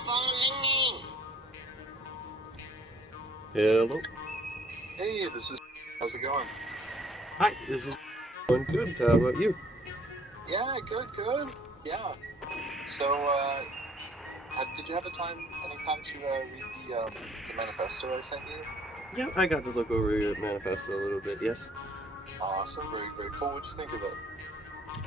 phone ringing. Hello. Hey, this is. How's it going? Hi, this is going good. How about you? Yeah, good. Yeah. So, did you have any time to read the manifesto I sent you? Yeah, I got to look over your manifesto a little bit, yes. Awesome, very cool. What'd you think of it?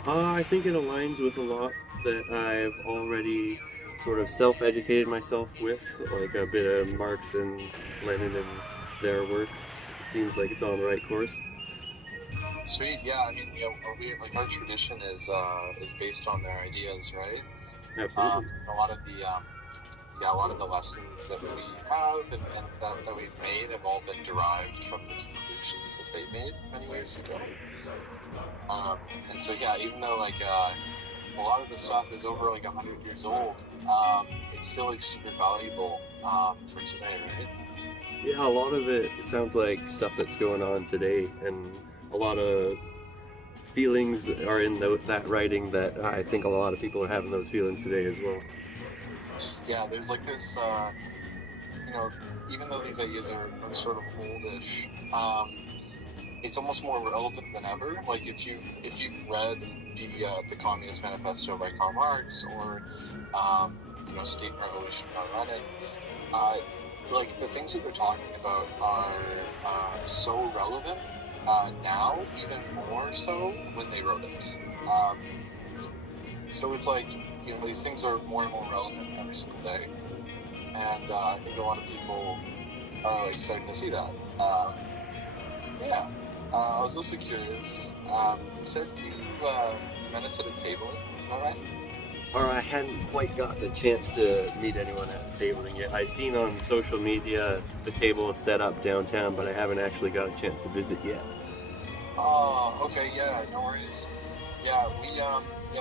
I think it aligns with a lot that I've already sort of self-educated myself with, like a bit of Marx and Lenin and their work. It seems like it's on the right course. Sweet. Yeah. I mean, our tradition is based on their ideas, right? Absolutely. A lot of the lessons that we have and that we've made have all been derived from the conclusions that they made many years ago. And so yeah, even though a lot of the stuff is over 100 years old, it's still super valuable for today, right? Yeah, a lot of it sounds like stuff that's going on today, and a lot of feelings are in that writing that I think a lot of people are having those feelings today as well. Yeah, there's this, even though these ideas are sort of oldish, it's almost more relevant than ever. Like if you've read the Communist Manifesto by Karl Marx or State and Revolution by Lenin, the things that they're talking about are so relevant now, even more so when they wrote it. So it's these things are more and more relevant every single day, and I think a lot of people are starting to see that. Yeah. I was also curious. You said you met us at a tabling, is that right? Or I hadn't quite got the chance to meet anyone at the tabling yet. I've seen on social media the table is set up downtown, but I haven't actually got a chance to visit yet. Oh, okay, yeah, no worries. Yeah,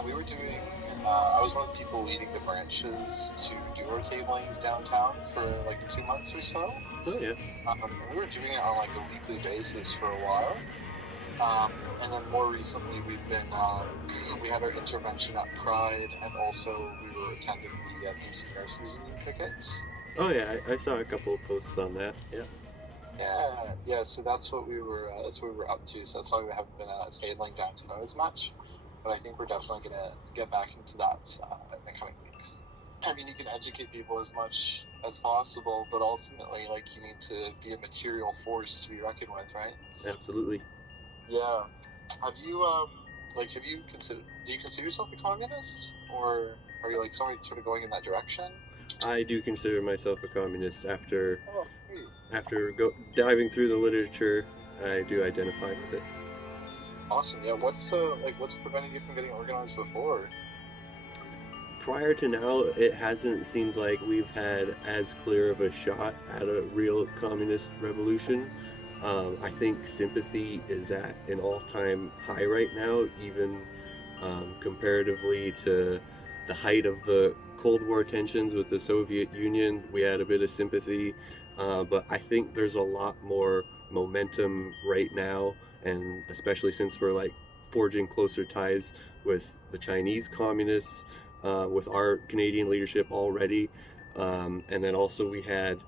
we were doing. I was one of the people leading the branches to do our tablings downtown for 2 months or so. Oh yeah. We were doing it on a weekly basis for a while. And then more recently, we had our intervention at Pride, and also we were attending the BC Nurses Union pickets. Oh yeah, I saw a couple of posts on that. Yeah. Yeah. So that's what we were up to. So that's why we haven't been tabling downtown as much. But I think we're definitely gonna get back into that in the coming weeks. I mean, you can educate people as much as possible, but ultimately, you need to be a material force to be reckoned with, right? Absolutely. Yeah. Have you do you consider yourself a communist, or are you sort of going in that direction? I do consider myself a communist after Oh, great. diving through the literature. I do identify with it. Awesome. Yeah. What's preventing you from getting organized before? Prior to now, it hasn't seemed like we've had as clear of a shot at a real communist revolution. I think sympathy is at an all-time high right now, even comparatively to the height of the Cold War tensions with the Soviet Union. We had a bit of sympathy, but I think there's a lot more momentum right now, and especially since we're forging closer ties with the Chinese communists, with our Canadian leadership already, and then also we had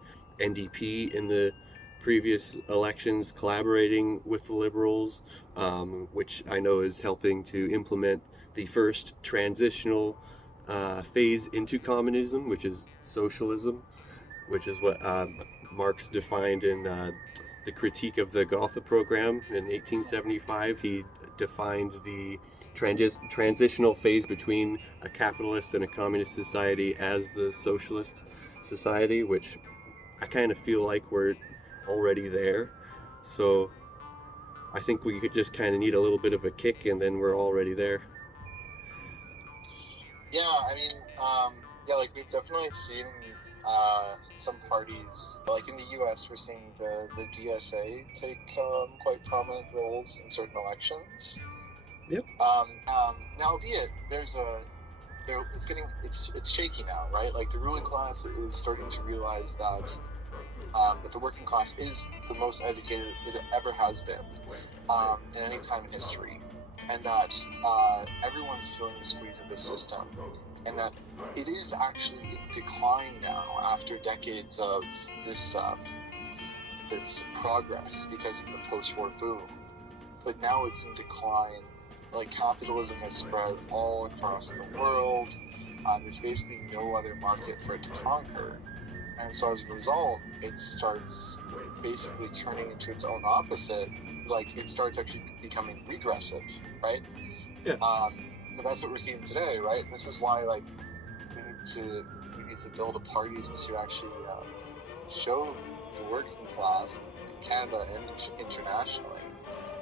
NDP in the previous elections collaborating with the Liberals, which I know is helping to implement the first transitional phase into communism, which is socialism, which is what Marx defined in the Critique of the Gotha program in 1875. He defined the transitional phase between a capitalist and a communist society as the socialist society, which I kind of feel like we're already there. So I think we could just kind of need a little bit of a kick, and then we're already there. Yeah, I mean, we've definitely seen some parties, in the U.S., we're seeing the GSA take quite prominent roles in certain elections. Yep. Now, albeit it's shaky now, right? The ruling class is starting to realize that the working class is the most educated it ever has been in any time in history, and that everyone's feeling the squeeze of the system, and that it is actually in decline now after decades of this this progress because of the post-war boom. But now it's in decline. Like, capitalism has spread all across the world. There's basically no other market for it to conquer. And so as a result, it starts basically turning into its own opposite. Like, it starts actually becoming regressive, right? Yeah. So that's what we're seeing today, right? This is why, like, we need to build a party to actually show the working class in Canada and internationally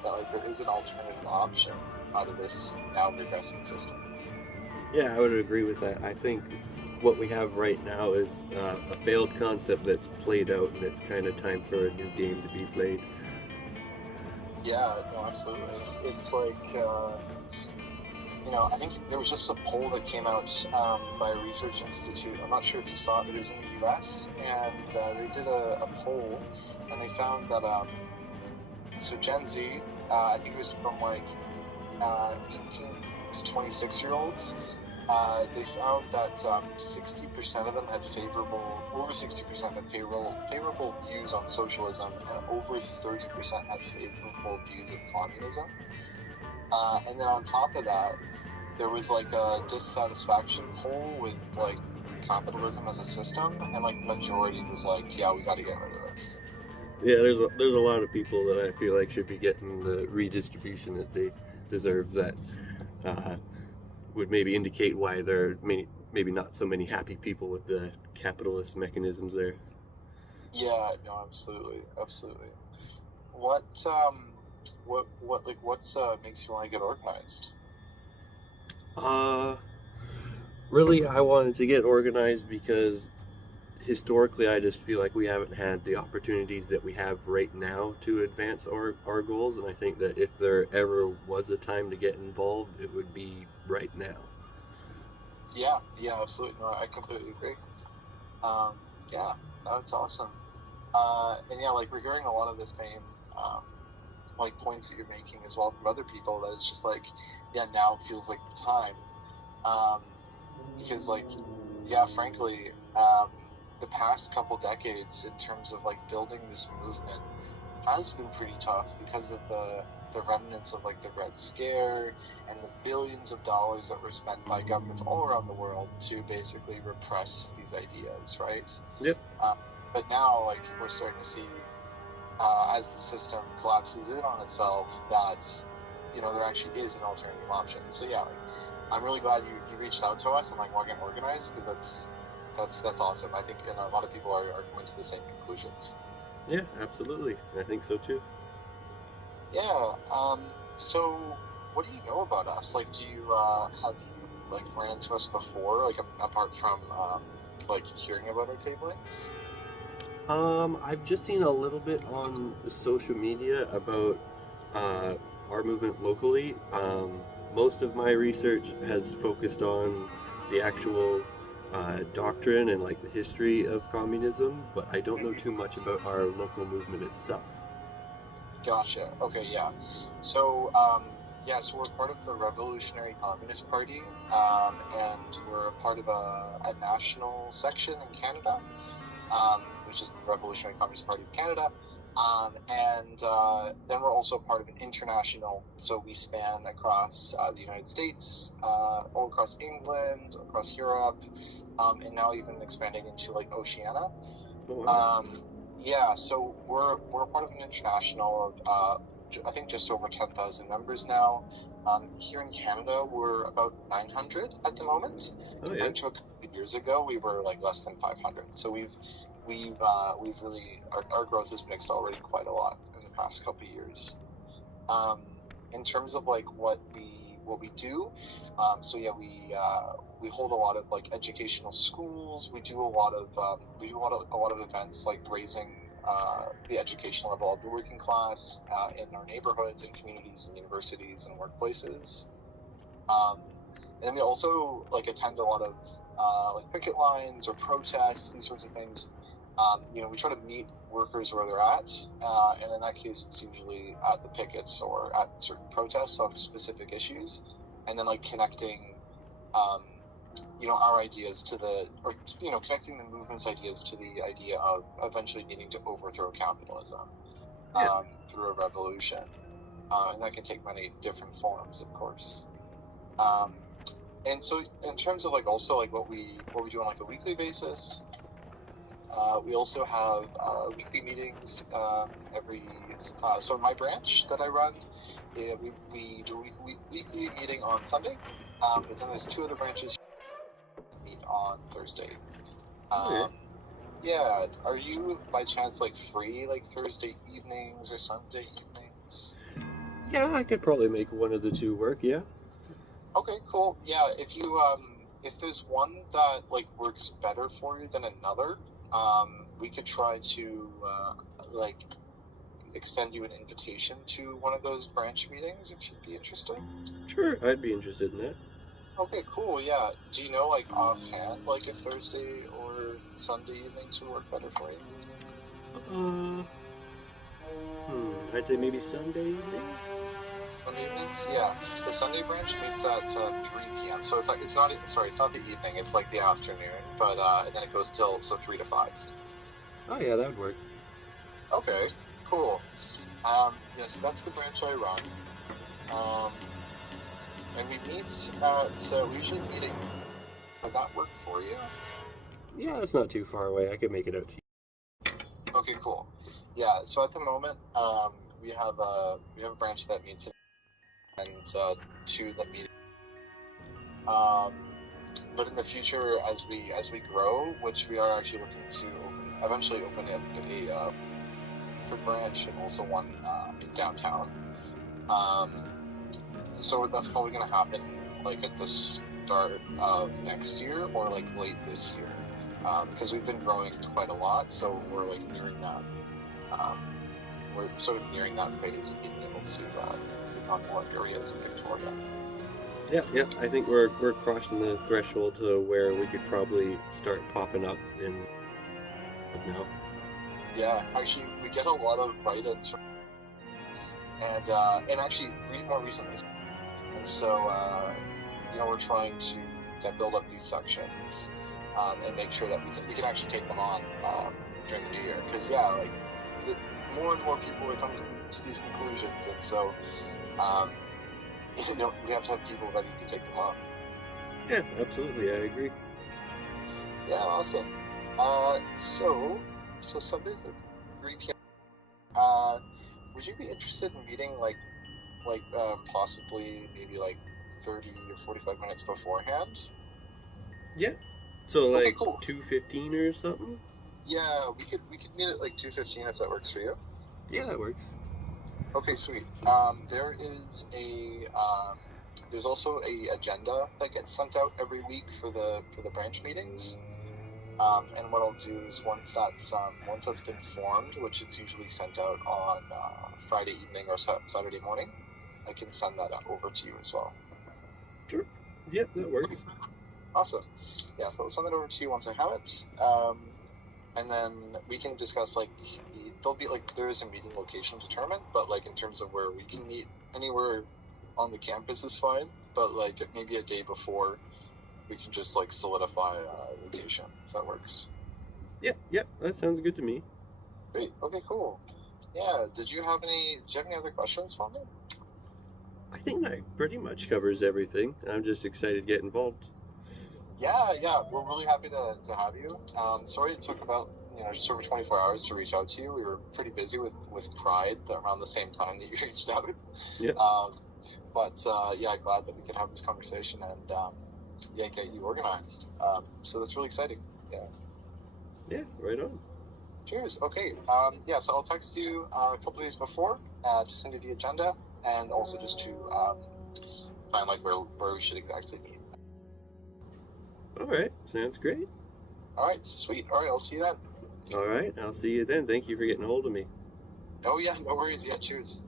that, like, there is an alternative option out of this now regressing system. Yeah, I would agree with that. I think what we have right now is a failed concept that's played out, and it's kind of time for a new game to be played. Yeah, no, absolutely. It's like, I think there was just a poll that came out by a research institute. I'm not sure if you saw it, but it was in the US, and they did a poll, and they found that, so Gen Z, I think it was from like 18 to 26-year-olds, they found that 60% of them had over 60% had favorable views on socialism, and over 30% had favorable views of communism. And then on top of that, there was like a dissatisfaction poll with like capitalism as a system, and like the majority was like, yeah, we got to get rid of this. Yeah, there's a lot of people that I feel like should be getting the redistribution that they deserve, that would maybe indicate why there are maybe not so many happy people with the capitalist mechanisms there. Yeah, no, absolutely. What makes you want to get organized? Really, I wanted to get organized because historically I just feel like we haven't had the opportunities that we have right now to advance our goals, and I think that if there ever was a time to get involved, it would be right now. Yeah, absolutely. No, I completely agree. Yeah, that's awesome. And yeah, like, we're hearing a lot of the same like points that you're making as well from other people, that it's just like, yeah, now feels like the time. Because, like, yeah, frankly, the past couple decades in terms of like building this movement has been pretty tough because of the remnants of like the Red Scare and the billions of dollars that were spent by governments all around the world to basically repress these ideas, right? Yep. But now, like, we're starting to see, as the system collapses in on itself, that, there actually is an alternative option. So yeah, like, I'm really glad you reached out to us and like want to get organized, because that's awesome. I think, and a lot of people are coming to the same conclusions. Yeah, absolutely. I think so too. Yeah. So what do you know about us? Like, have you like ran into us before? Like, apart from like hearing about our tablings? I've just seen a little bit on social media about our movement locally. Most of my research has focused on the actual doctrine and like the history of communism, but I don't know too much about our local movement itself. Gotcha. Okay, yeah. So, so we're part of the Revolutionary Communist Party, and we're a part of a national section in Canada, which is the Revolutionary Communist Party of Canada. And then we're also part of an international, so we span across the United States, all across England, across Europe, and now even expanding into like Oceania. Oh, wow. Yeah, so we're part of an international of I think just over 10,000 members now. Here in Canada, we're about 900 at the moment. Oh, yeah. Compared to a couple of years ago, we were like less than 500. So we've really, our growth has been accelerating quite a lot in the past couple of years. In terms of like what we do, so yeah, we hold a lot of like educational schools. We do a lot of events like raising the educational level of the working class in our neighborhoods and communities and universities and workplaces. And then we also like attend a lot of like picket lines or protests, these sorts of things. We try to meet workers where they're at, and in that case, it's usually at the pickets or at certain protests on specific issues, and then like connecting our ideas to connecting the movement's ideas to the idea of eventually needing to overthrow capitalism Yeah. through a revolution. And that can take many different forms, of course. And so in terms of also what we do on a weekly basis, we also have weekly meetings every. So in my branch that I run, we do a weekly meeting on Sunday. But then there's 2 other branches meet on Thursday. Okay. Yeah, are you by chance free Thursday evenings or Sunday evenings? Yeah, I could probably make one of the 2 work. Yeah. Okay, cool. Yeah, if there's one that works better for you than another, we could try to extend you an invitation to one of those branch meetings if you'd be interested. Sure, I'd be interested in that. Okay, cool. Yeah. Do you know offhand if Thursday or Sunday evenings would work better for you? I'd say maybe Sunday evenings. Sunday evenings? Yeah. The Sunday branch meets at 3 p.m. So it's not the evening. It's the afternoon, but and then it goes till 3 to 5. Oh yeah, that would work. Okay, cool. Yeah, so that's the branch I run. And we meet we usually meeting. Would that work for you? Yeah, it's not too far away. I could make it out to you. Okay, cool. Yeah, so at the moment, we have a branch that meets and 2 that meet. But in the future, as we grow, which we are actually looking to eventually open a branch and also one in downtown. So that's probably going to happen at the start of next year or late this year, because we've been growing quite a lot. So we're nearing that. We're sort of nearing that phase of being able to take on more areas in Victoria. Yeah. I think we're crossing the threshold to where we could probably start popping up in now. Yeah, actually, we get a lot of write-ins from, and actually more recently, and so we're trying to build up these sections and make sure that we can actually take them on during the new year, because more and more people are coming to these conclusions, and so we have to have people ready to take them on. Yeah, absolutely, I agree. Yeah, awesome. So Sundays at 3 p.m. Would you be interested in meeting possibly maybe 30 or 45 minutes beforehand? Yeah. So Okay, cool. 2:15 or something? Yeah, we could meet at 2:15 if that works for you. Yeah, that works. Okay, sweet. There's also a agenda that gets sent out every week for the branch meetings. And what I'll do is once that's been formed, which it's usually sent out on Friday evening or Saturday morning, I can send that over to you as well. Sure. Yeah, that works. Awesome. Yeah, so I'll send it over to you once I have it. And then we can discuss there is a meeting location determined, but in terms of where we can meet, anywhere on the campus is fine, but maybe a day before we can just solidify a location, if that works. Yeah, that sounds good to me. Great. Okay, cool. Yeah, did you have any other questions for me? I think that pretty much covers everything. I'm just excited to get involved. Yeah, we're really happy to have you. Sorry it took about just over 24 hours to reach out to you. We were pretty busy with Pride around the same time that you reached out. Yeah. But glad that we could have this conversation and get you organized. So that's really exciting. Yeah, right on. Cheers. Okay. So I'll text you a couple days before to send you the agenda and also just to find where we should exactly meet. All right, sounds great. All right, sweet. All right, I'll see you then. All right, I'll see you then. Thank you for getting a hold of me. Oh yeah, no worries. Yeah, cheers.